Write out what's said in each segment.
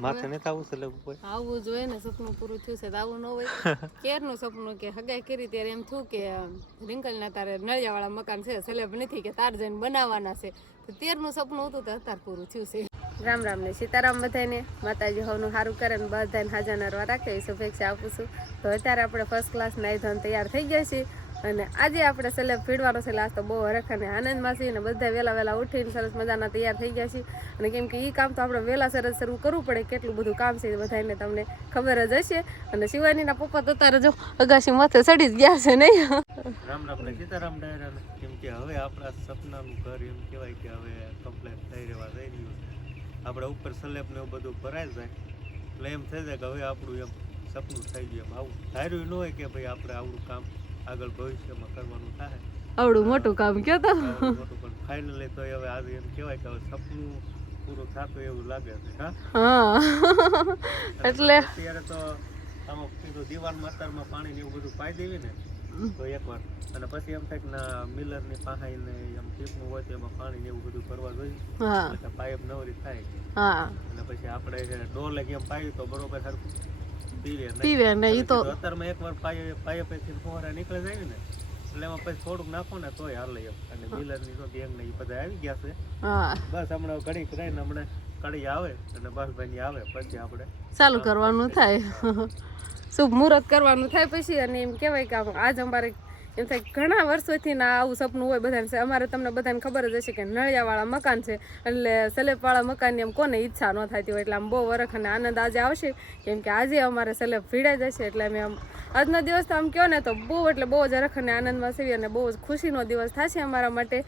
માથે નથી આવું છે કોઈ? આવવું જોઈએ ને સપનું પૂરું થયું છે તો આવું ન હોય. ક્યારનું સપનું કે હગાઈ કરી ત્યારે એમ થયું કે રિંકલના તારે નળિયાવાળા મકાન છે સલેબ નથી કે તાર જઈને બનાવવાના છે. તો તેરનું સપનું હતું તો અત્યારે પૂરું થયું છે. રામ રામ ને સીતારામ બધાને માતાજી હવનું સારું કરે ને બધાને હાજર નરવા રાખે એ શુભેચ્છા આપું છું. તો અત્યારે આપણે ફર્સ્ટ ક્લાસ નાઈ ધોઈને તૈયાર થઈ ગયા છીએ. અને આજે આપણે સલેબ ફીડવાનો છે આજ તો બહુ હરખ અને આનંદમાં છીએ અને બધા વહેલા વહેલા ઉઠીને સરસ મજાના તૈયાર થઈ ગયા છીએ. અને કેમ કે એ કામ તો આપણે વહેલા સરસ શરૂ કરવું પડે, કેટલું બધું કામ છે બધાને તમને ખબર જ હશે. અને શિવાનીના પપ્પા તો અત્યારે જો અગાશી માથે ચડી જ ગયા છે નહીં? રામ રામ સીતારામ ડાયરા કેમ કે હવે આપણા સપનાનું ઘર એમ કહેવાય કે હવે કમ્પ્લેટ થઈ રહેવા થઈ રહ્યું છે. આપણે ઉપર સલેબ ને એવું બધું ભરાઈ જાય. એટલે એમ થઈ જાય કે હવે આપણું એમ સપનું થઈ ગયું એમ. આવું ધાર્યું ન હોય કે ભાઈ આપણે આવડું કામ આગળ ભવિષ્યમાં કરવાનું થાય. આવડું મોટું કામ કયો તો. મોટું પણ ફાઇનલી તો હવે આજે એમ કહેવાય કે સપનું પૂરું થતું એવું લાગે છે હા? એટલે અત્યારે તો આમાં કીધું દિવાલમાં માતારમાં પાણી ને એવું બધું પાઈ દેવી ને તો એકવાર. અને પછી એમ થાય કે ના મિલરની પાસે ને એમ ટીપનું હોય તો એમાં પાણી ને એવું બધું ભરવા જોઈએ. પાઇપ નવરી થાય. હા. અને પછી આપણે ડોલે કેમ પાયું તો બરોબર સરખું પીવે. ને ઈ તો અત્યારમાં એકવાર પાયો પછી ફોરા નીકળી જાય ને એટલે એમાં પછી થોડુંક નાખો ને તોય હાલ લઈએ અને મિલરની તો ગેંગ ને એ બધા આવી ગયા છે. હા. બસ હમણાં ઘડીક રહીને હમણાં કડી આવે અને બસ ભાઈ આવે પછી આપણે ચાલુ કરવાનું થાય. શુભ મુહૂર્ત કરવાનું થાય પછી અને એમ કહેવાય કે આજ અમારે એમ થાય ઘણા વર્ષોથી ના આવું સપનું હોય બધાને અમારે તમને બધાને ખબર જ હશે કે નળિયાવાળા મકાન છે. એટલે સલેબવાળા મકાનની એમ કોને ઈચ્છા ન થતી હોય. એટલે આમ બહુ વરખ અને આનંદ આજે આવશે. કેમ કે આજે અમારે સલેબ ભીડાઈ જશે એટલે અમે આમ આજનો દિવસ તો આમ કહો ને તો બહુ, એટલે બહુ જ રખ અને આનંદમાં સેવી અને બહુ જ ખુશીનો દિવસ થશે અમારા માટે.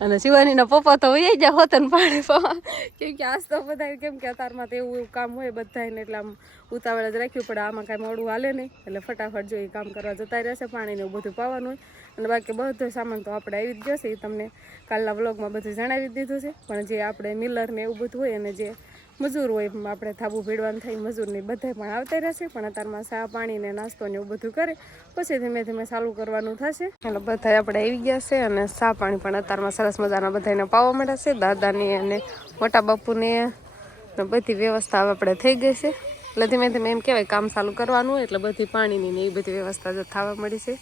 અને શિવાનીના પપ્પા તો વહી ગયા હોત ને પાણી પાવા કેમ કે આજ તો બધા કેમ કે અતારમાં તો એવું એવું કામ હોય બધાને એટલે આમ ઉતાવળ જ રાખ્યું પડે. આમાં કાંઈ મોડું હાલે નહીં. એટલે ફટાફટ જો એ કામ કરવા જતા રહેશે, પાણીને એવું બધું પાવાનું હોય. અને બાકી બધો સામાન તો આપણે આવી જ જશે. એ તમને કાલના વ્લોગમાં બધું જણાવી દીધું છે. પણ જે આપણે મિલર ને એવું બધું હોય અને જે મજૂર હોય આપણે થાબુ ભેડવાનું થાય મજૂરની બધા પણ આવતા રહેશે, પણ અત્યારમાં ચા પાણીને નાસ્તો ને એવું બધું કરે, પછી ધીમે ધીમે ચાલુ કરવાનું થશે. એટલે બધા આપણે આવી ગયા છે અને ચા પાણી પણ અત્યારમાં સરસ મજાના બધાને પાવા મળ્યા છે. દાદાની અને મોટા બાપુને બધી વ્યવસ્થા આપણે થઈ ગઈ છે. એટલે ધીમે ધીમે એમ કહેવાય કામ ચાલુ કરવાનું હોય એટલે બધી પાણીની ને એ બધી વ્યવસ્થા જો થવા મળી છે.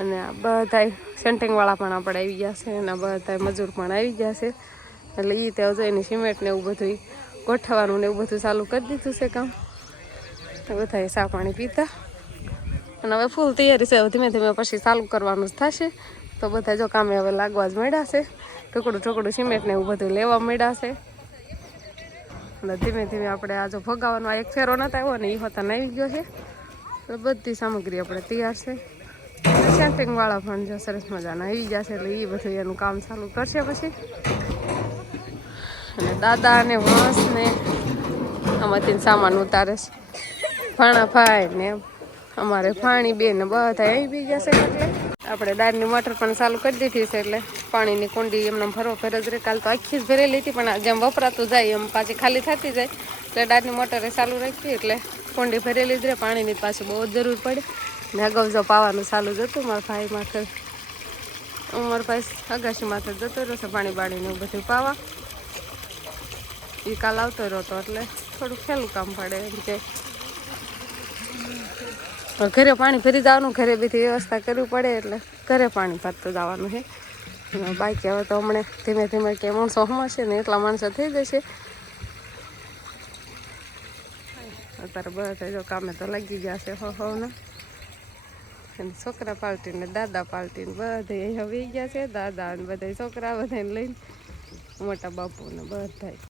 અને આ બધા સેન્ટિંગવાળા પણ આપણે આવી ગયા છે અને બધા મજૂર પણ આવી ગયા છે. એટલે એ ત્યાં જોઈને સિમેન્ટ ને એવું બધું ગોઠવવાનું ને એવું બધું ચાલુ કરી દીધું છે કામ. તો બધાએ ચા પાણી પીતા અને હવે ફૂલ તૈયારી છે ધીમે ધીમે પછી ચાલુ કરવાનું જ થશે. તો બધા જો કામે હવે લાગવા જ મળ્યા છે. ટુકડું ટુકડું સિમેન્ટ ને એવું બધું લેવા મળ્યા છે. અને ધીમે ધીમે આપણે આ જો ભગાવાનો આ એક ફેરો નતા આવ્યો ને એ હોતા આવી ગયો છે. તો બધી સામગ્રી આપણે તૈયાર છે. સેન્ટિંગ વાળા પણ જો સરસ મજાના આવી ગયા છે, એટલે એ બધું એનું કામ ચાલુ કરશે પછી. અને દાદા અને વાંસ ને આમાંથી સામાન ઉતારે છે. ભાણા ભાઈ ને અમારે પાણી બે ને બધા આવી ગયા છે એટલે. આપણે દાળની મોટર પણ ચાલુ કરી દીધી છે એટલે પાણીની કુંડી એમને ભરો ભર જ રહે કાલ તો આખી જ ભરેલી હતી, પણ જેમ વપરાતું જાય એમ પાછી ખાલી થતી જાય. એટલે દાળની મોટરે ચાલુ રાખી એટલે કુંડી ભરેલી જ રહે પાણીની પાછી બહુ જ જરૂર પડે. ને અગાઉ જો પાવાનું ચાલુ જતું મારા ભાઈ માથે. અમારા પાસે અગાશી માથે જતો રહેશે પાણી બાળીને બધું પાવા. એ કાલ આવતો રહ્યો હતો એટલે થોડું ખેલું કામ પડે એમ કે. ઘરે પાણી ભરી જવાનું, ઘરે બધી વ્યવસ્થા કરવી પડે એટલે ઘરે પાણી ભરતું જવાનું છે. બાકી હવે તો હમણાં ધીમે ધીમે કે માણસો હમશે ને એટલા માણસો થઈ જશે. અત્યારે બધા જો કામે તો લાગી ગયા છે, હો ને. અને છોકરા પાલટીને, દાદા પાલટીને બધા આવી ગયા છે, દાદા ને બધા છોકરા બધાને લઈને મોટા બાપુ ને બધા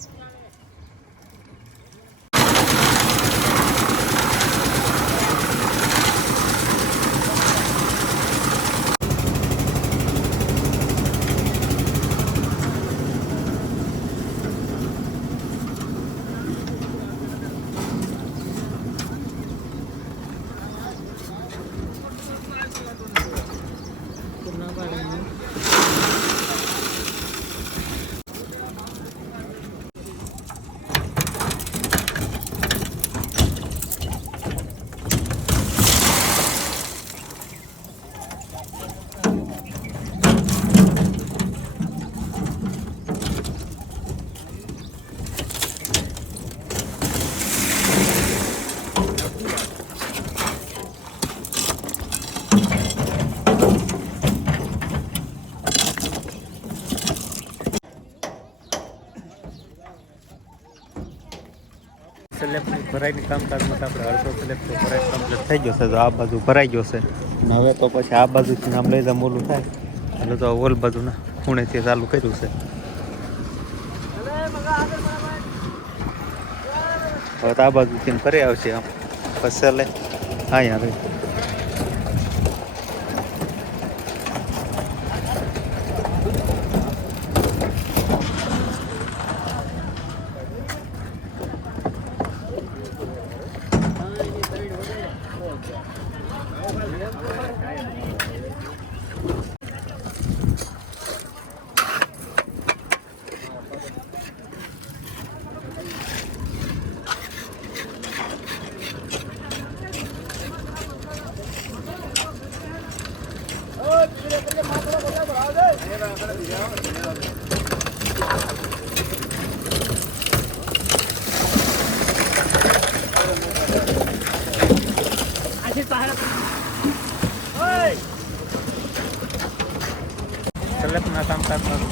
That's what I'm ભરાઈની કામકાજમાં તો આપણે અડધો કલાક તો ભરાઈ કમ્પ્લીટ થઈ ગયો છે તો આ બાજુ ભરાઈ ગયો છે અને હવે તો પછી આ બાજુથી આમ લઈ જામ ઓલું થાય. એટલે તો ઓલ બાજુના ખૂણેથી ચાલુ કર્યું છે. હવે તો આ બાજુથી ફરી આવશે આમ. પછી લે હા રહી. કલાકના કામકાજમાં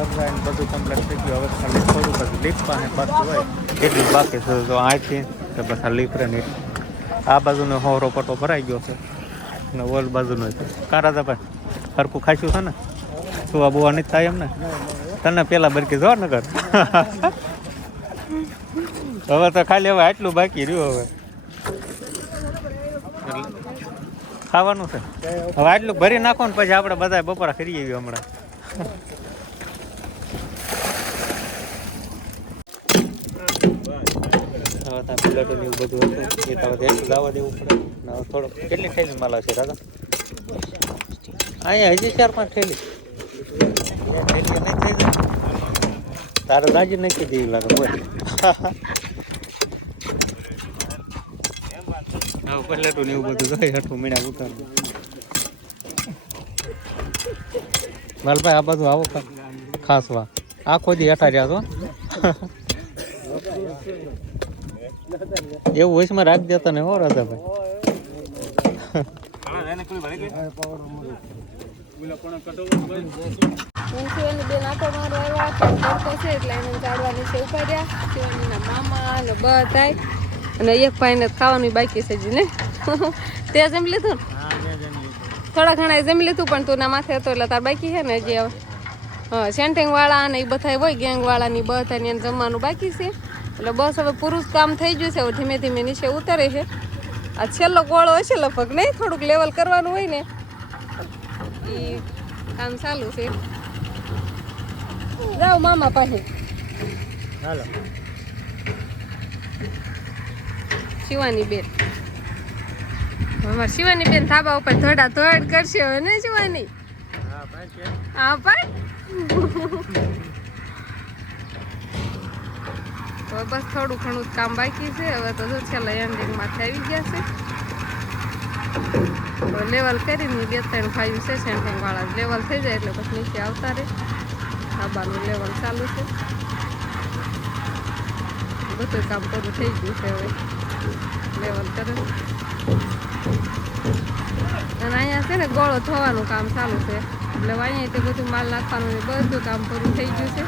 ઓનલાઈન બધું કમ્પ્લીટ થઈ ગયું, હવે ખાલી થોડું બધું લીપ પાસે પાછું હોય. એટલું બાકી છે? તો તો બસ આ બાજુનો હોરો પટ્ટો ભરાઈ ગયો છે. અને ઓલ બાજુનો છે કારા ભાઈ સરખું ખાસ્યું છે ને? સુવા બુવા અનિત થાય એમ ને તને પેલા બરકી જો નગર હવે તો ખાલી હવે આટલું બાકી રહ્યું હવે. ખાવાનું છે? હવે આટલું ભરી નાખો ને પછી આપણે બધા બપોરા ફરી આવ્યું હમણાં. ત્યાં પ્લેટો ને બધું હતું. તો દેવું પડે. કેટલી થેલી માલ છે દાદા અહીંયા હજી ચાર પાંચ થેલી એ થેલી નહીં થઈ જાય તારે નહીં કીધી જેવી લાગે બોલ ને એવું બધું થાય હઠું મીણા ઉતાર લાલભાઈ આ બધું આવો ખાસ વા આખો દી હેઠા રહ્યા છો એવું વયસમાં રાખી દેતા ને હો રાધાભાઈ શિવાની બેન આટો મારો આવ્યા કામ કરતો છે એટલે એને ચાડવાની છે ઉપાડ્યા શિવાનીના મામા ને બધાય. અને એક ભાઈને ખાવાનું બાકી છે જી ને? તે જમી લીધું? થોડા ઘણા જમી લીધું પણ તું ના માથે હતો એટલે તાર બાકી છે ને હજી હવે. હા સેન્ટિંગ વાળા ને એ બધા હોય ગેંગ વાળા ની બધા ને એને જમવાનું બાકી છે. એટલે બસ હવે પૂરું કામ થઈ ગયું છે હવે ધીમે ધીમે નીચે ઉતરે છે. આ છેલ્લો ગોળો હશે લગભગ નહીં? થોડુંક લેવલ કરવાનું હોય ને. એ કામ ચાલુ છે. જાઓ મામા પાસે. હાલો. શિવાની બેન. અમાર શિવાની બેન થાબા ઉપર થોડા થોડ કરશે હવે ને શિવાની? હા પણ તો બસ થોડું ઘણું કામ બાકી છે. હવે તો જો છેલ્લા એન્ડિંગમાં આવી ગયા છે. લેવલ કરીને બે ત્રણ ફાઈવ છે સેન્ટિંગ વાળા. લેવલ થઈ જાય એટલે પછી નીચે આવતા રહે. ધાબાનું લેવલ ચાલુ છે. બધું કામ પૂરું થઈ ગયું છે હવે. લેવલ કરે અને અહીંયા છે ને ગોળો થવાનું કામ ચાલુ છે. એટલે અહીંયા તે બધું માલ નાખવાનું બધું કામ પૂરું થઈ ગયું છે.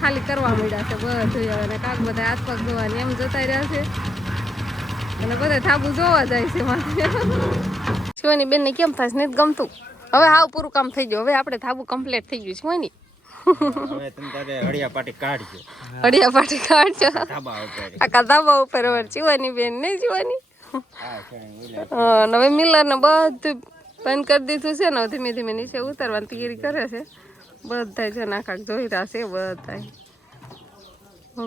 ખાલી કરવા મળ્યા છે બધું હવે. કાક બધા હાથ પગ ધોવાની એમ જતા રહ્યા છે. અને બધા થાબુ જોવા જાય છે માથે. શિવાની બેનને કેમ થાય નથી ગમતું? હવે હાવ પૂરું કામ થઈ ગયું. હવે આપણે થાબુ કમ્પ્લીટ થઈ ગયું છે હોયની? હવે તમે તારે હળિયા પાટી કાઢજો. અડિયા પાટી કાઢજો. આખા ધાબા ઉપર. હવે ચીવાની બેન નહીં અને હવે મિલર ને બધું બંધ કરી દીધું છે ને ધીમે ધીમે નીચે ઉતારવાની તૈયારી કરે છે. બધા છે નાખા જોઈ રહ્યા છે બધા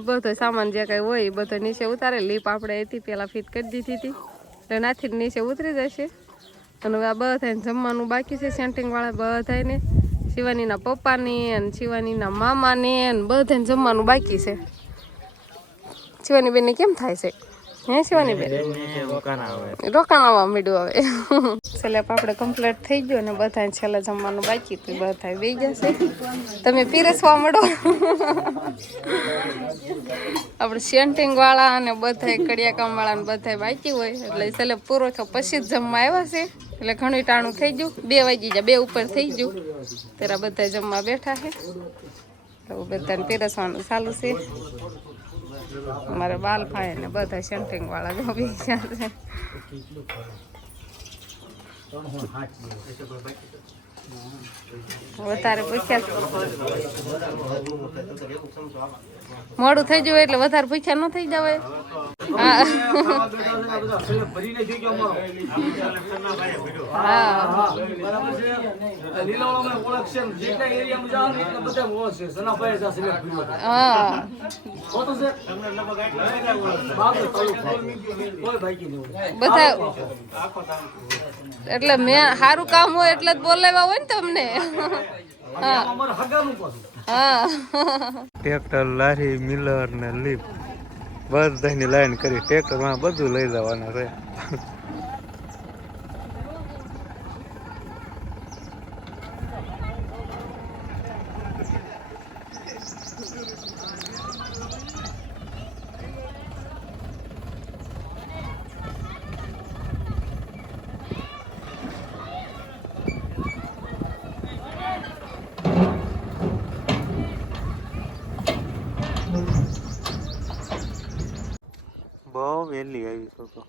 બધો સામાન જે કાંઈ હોય એ બધો નીચે ઉતારે. લીપ આપણે હતી પેલા ફિટ કરી દીધી હતી. એટલે નાથી નીચે ઉતરી જશે. અને આ બધાને જમવાનું બાકી છે સેન્ટિંગવાળા બધાને શિવાનીના પપ્પાની અને શિવાનીના મામાને અને બધાને જમવાનું બાકી છે. શિવાની બેનને કેમ થાય છે? હે શિવાની બેન રોકાણ આવવા માંડ્યું હવે. છેલ્લે આપણે કમ્પ્લીટ થઈ ગયો ને બધા છેલ્લે જમવાનું બાકી હતું. બધા બે જશે. તમે પીરસવા મળો આપણે સેન્ટિંગ વાળા અને બધા કડિયા કામ વાળા ને બધા બાકી હોય. એટલે છેલ્લે પૂરો થયો. પછી જ જમવા આવ્યા છે. એટલે ઘણું ટાણું થઈ ગયું. બે વાગી ગયા. બે ઉપર થઈ ગયું. ત્યારે બધા જમવા બેઠા છે. તો બધાને પીરસવાનું ચાલુ છે. મારે બાલ ફાય ને બધા સેન્ટિંગ વાળા જો બી છે. વધારે પૂછ્યા મોડું થઈ જવું એટલે વધારે પૂછ્યા ન થઈ હા. બધા એટલે મેં સારું કામ હોય એટલે જ બોલાવ્યા હોય ને તમને. હા. ટ્રેક્ટર લારી મિલર ને લીપ બધાની લાઈન કરી ટ્રેક્ટરમાં બધું લઈ જવાના છે. બહુ વહેલી આવી તો તો.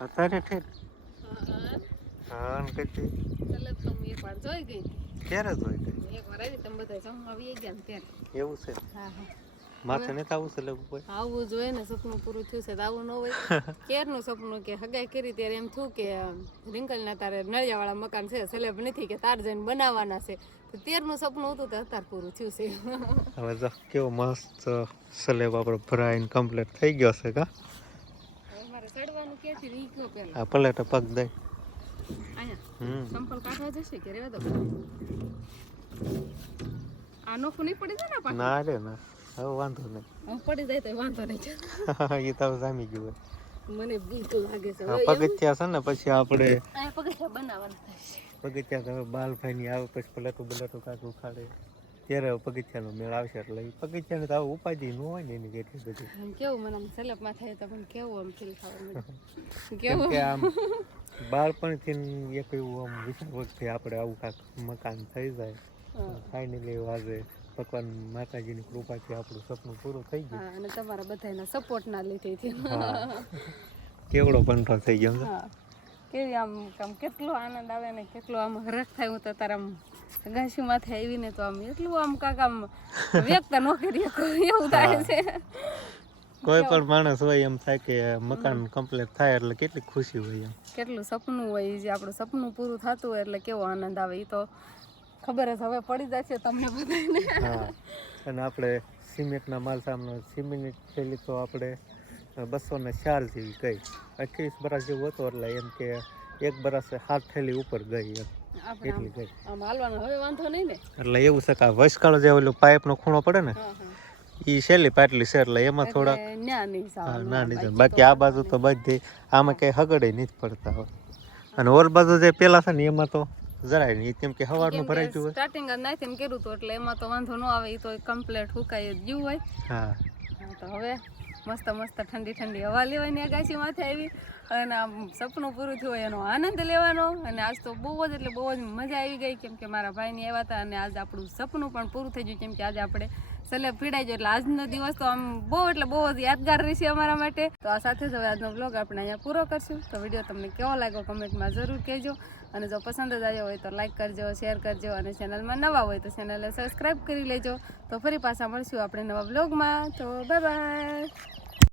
અત્યારે ઠેક હા ને કઈ જોઈ ગઈ. ક્યારે જોઈ ગઈ? એકવાર આવી તમે બધા જમવા આવી ગયા ને ત્યારે. એવું છે? હા માથે છે કોઈ આવવું જોઈએ ને સપનું પૂરું થયું છે તો આવું ન હોય. કેરનું સપનું કે હગાઈ કરી ત્યારે એમ થયું કે રિંકલના તારે નળિયાવાળા મકાન છે સલેબ નથી કે તાર જઈને બનાવવાના છે. તો તેરનું સપનું હતું તો અત્યારે પૂરું થયું છે. હવે કેવો મસ્ત સલેબ આપણો ભરાઈને કમ્પ્લીટ થઈ ગયો છે કા હવે મારે ચડવાનું ક્યાંથી રીખ્યો પેલા આ પલેટે પગ દઈ સંપલ કાઢવા જશે કે રેવા દો? આ નોખું નહીં પડી જાય ને ના રે ના. હવે વાંધો નહીં. પડી જાય તો વાંધો નહીં. એ તો જામી ગયું મને બીક લાગે છે. પગથિયા છે ને પછી આપણે પગથિયા બનાવવાના પગથિયા બાલ ભાઈની આવે પછી પલેટું બલટું કાંક ઉખાડે ત્યારે પગથિયાનો મેળ આવશે એટલે પગથિયાને તો ઉપાધિ ન હોય ને એની કેટલી બધી. કેવું મને આમ સલેપમાં થાય તો પણ કેવું આમ ફીલ થવા કેવું કે આમ બાળપણથી એક એવું આમ વિચાર વખતે આપણે આવું કાંક મકાન થઈ જાય. ફાઇનલી આજે ભગવાન માતાજીની કૃપાથી આપણું સપનું પૂરું થઈ ગયું. અને તમારા બધાના સપોર્ટ ના લીધે કેવડો કંઠો થઈ ગયો હા. કેવી આમ આમ કેટલો આનંદ આવે ને કેટલો આમ હરખ થાય. હું તો તારા ઘાસી માથે આવીને તો આમ એટલું આમ કાક આમ વ્યક્ત ન કરી એવું થાય છે. કોઈ પણ માણસ હોય એમ થાય કે મકાન કમ્પ્લીટ થાય એટલે કેટલી ખુશી હોય એમ. કેટલું સપનું હોય જે આપણું સપનું પૂરું થતું હોય એટલે કેવો આનંદ આવે એ તો ખબર જ હવે પડી જશે તમને બધાને. અને આપણે સિમેન્ટના માલ સામનો સિમેન્ટ થેલી તો આપણે બસો ને ચાર જેવી ગઈ. અઠ્યાવીસ બરાસ જેવું હતું એટલે એમ કે એક બરાસ હાથ થેલી ઉપર ગઈ એમ. એટલી એવું છે કે જે ઓલું ખૂણો પડે ને પાટલી છે એટલે એમાં ના નહીં બાકી આ બાજુ તો બધી આમાં કઈ હગડે નહીં પડતા હોય. અને ઓલ બાજુ જે પેલા છે ને એમાં તો જરાય નહીં. કેમ કે હવારનું ભરાઈ ગયું હોય. સ્ટાર્ટિંગ જ નાખીને કર્યું હતું એટલે એમાં તો વાંધો ન આવે. એ તો કમ્પ્લીટ હુકાઈ ગયું હોય. હા. તો હવે મસ્ત મસ્ત ઠંડી ઠંડી હવા લેવાની આગાશી માથે આવી. અને સપનું પૂરું થયું, એનો આનંદ લેવાનો. અને આજ તો બહુ જ, એટલે બહુ જ મજા આવી ગઈ, કેમ કે મારા ભાઈની આવ્યા હતા અને આજ આપણું સપનું પણ પૂરું થઈ ગયું, કેમ કે આજે આપણે સલેબ પીડાઈ ગયો, એટલે આજનો દિવસ તો આમ બહુ, એટલે બહુ જ યાદગાર રહેશે અમારા માટે. તો આ સાથે જ હવે આજનો બ્લોગ આપણે અહીંયા પૂરો કરશું. તો વીડિયો તમને કેવો લાગ્યો કમેન્ટમાં જરૂર કહેજો. અને જો પસંદ જ આવ્યો હોય તો લાઇક કરજો શેર કરજો અને ચેનલમાં નવા હોય તો ચેનલને સબસ્ક્રાઈબ કરી લેજો. તો ફરી પાછા મળશું આપણે નવા બ્લોગમાં તો બાય બાય